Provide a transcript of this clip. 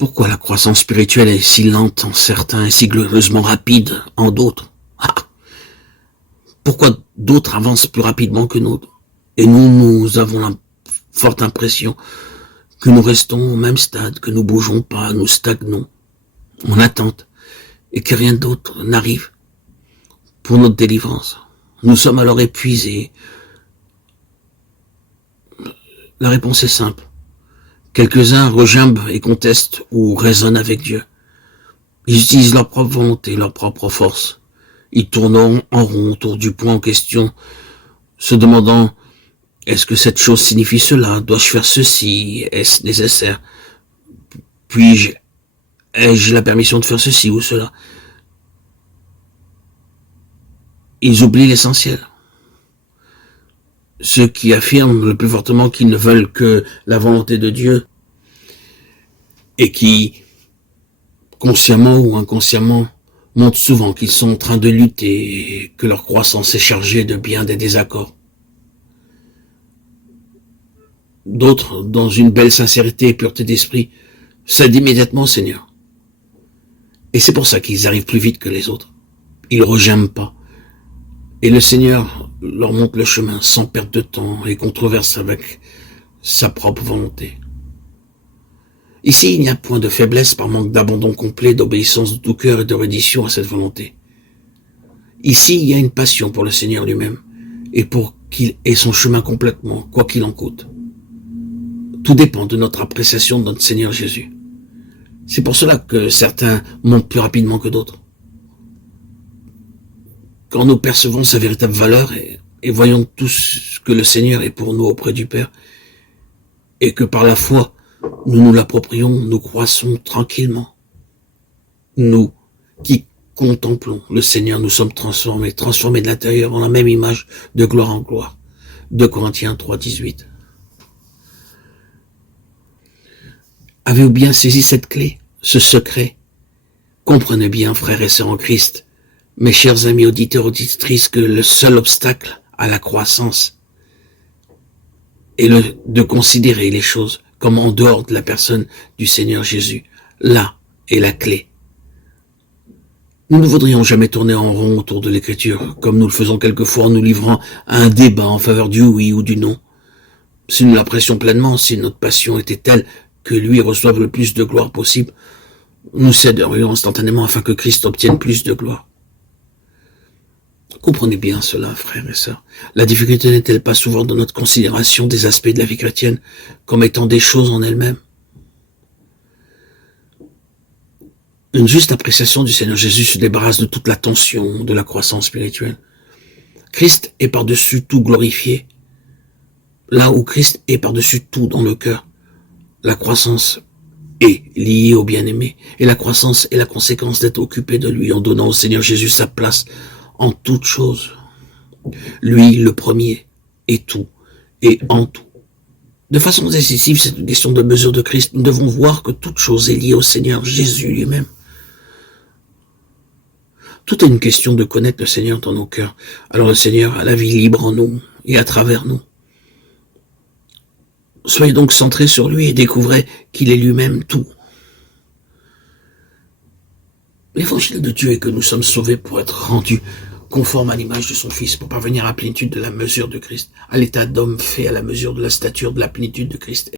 Pourquoi la croissance spirituelle est si lente en certains et si glorieusement rapide en d'autres? Pourquoi d'autres avancent plus rapidement que nous? Et nous avons la forte impression que nous restons au même stade, que nous bougeons pas, nous stagnons, en attente, et que rien d'autre n'arrive pour notre délivrance. Nous sommes alors épuisés. La réponse est simple. Quelques-uns regimbent et contestent ou raisonnent avec Dieu. Ils utilisent leur propre volonté, leur propre force. Ils tournent en rond autour du point en question, se demandant « Est-ce que cette chose signifie cela? Dois-je faire ceci? Est-ce nécessaire? Ai-je la permission de faire ceci ou cela ?» Ils oublient l'essentiel. Ceux qui affirment le plus fortement qu'ils ne veulent que la volonté de Dieu et qui, consciemment ou inconsciemment, montrent souvent qu'ils sont en train de lutter et que leur croissance est chargée de bien des désaccords. D'autres, dans une belle sincérité et pureté d'esprit, cèdent immédiatement au Seigneur. Et c'est pour ça qu'ils arrivent plus vite que les autres. Ils ne regiment pas. Et le Seigneur leur montre le chemin sans perte de temps et controverse avec sa propre volonté. Ici, il n'y a point de faiblesse par manque d'abandon complet, d'obéissance de tout cœur et de reddition à cette volonté. Ici, il y a une passion pour le Seigneur lui-même et pour qu'il ait son chemin complètement, quoi qu'il en coûte. Tout dépend de notre appréciation de notre Seigneur Jésus. C'est pour cela que certains montent plus rapidement que d'autres. Quand nous percevons sa véritable valeur et voyons tout ce que le Seigneur est pour nous auprès du Père, et que par la foi, nous nous l'approprions, nous croissons tranquillement. Nous, qui contemplons le Seigneur, nous sommes transformés de l'intérieur en la même image de gloire en gloire. 2 Corinthiens 3, 18. Avez-vous bien saisi cette clé, ce secret? Comprenez bien, frères et sœurs en Christ, mes chers amis auditeurs, auditrices, que le seul obstacle à la croissance est de considérer les choses comme en dehors de la personne du Seigneur Jésus. Là est la clé. Nous ne voudrions jamais tourner en rond autour de l'Écriture, comme nous le faisons quelquefois en nous livrant à un débat en faveur du oui ou du non. Si nous l'apprécions pleinement, si notre passion était telle que lui reçoive le plus de gloire possible, nous céderions instantanément afin que Christ obtienne plus de gloire. Comprenez bien cela, frères et sœurs. La difficulté n'est-elle pas souvent dans notre considération des aspects de la vie chrétienne comme étant des choses en elles-mêmes? Une juste appréciation du Seigneur Jésus se débarrasse de toute la tension de la croissance spirituelle. Christ est par-dessus tout glorifié. Là où Christ est par-dessus tout dans le cœur, la croissance est liée au bien-aimé. Et la croissance est la conséquence d'être occupé de lui en donnant au Seigneur Jésus sa place en toutes choses. Lui, le premier, est tout et en tout. De façon décisive, c'est une question de mesure de Christ. Nous devons voir que toute chose est liée au Seigneur Jésus lui-même. Tout est une question de connaître le Seigneur dans nos cœurs. Alors le Seigneur a la vie libre en nous et à travers nous. Soyez donc centrés sur lui et découvrez qu'il est lui-même tout. L'évangile de Dieu est que nous sommes sauvés pour être rendus conformes à l'image de son Fils, pour parvenir à la plénitude de la mesure de Christ, à l'état d'homme fait à la mesure de la stature de la plénitude de Christ.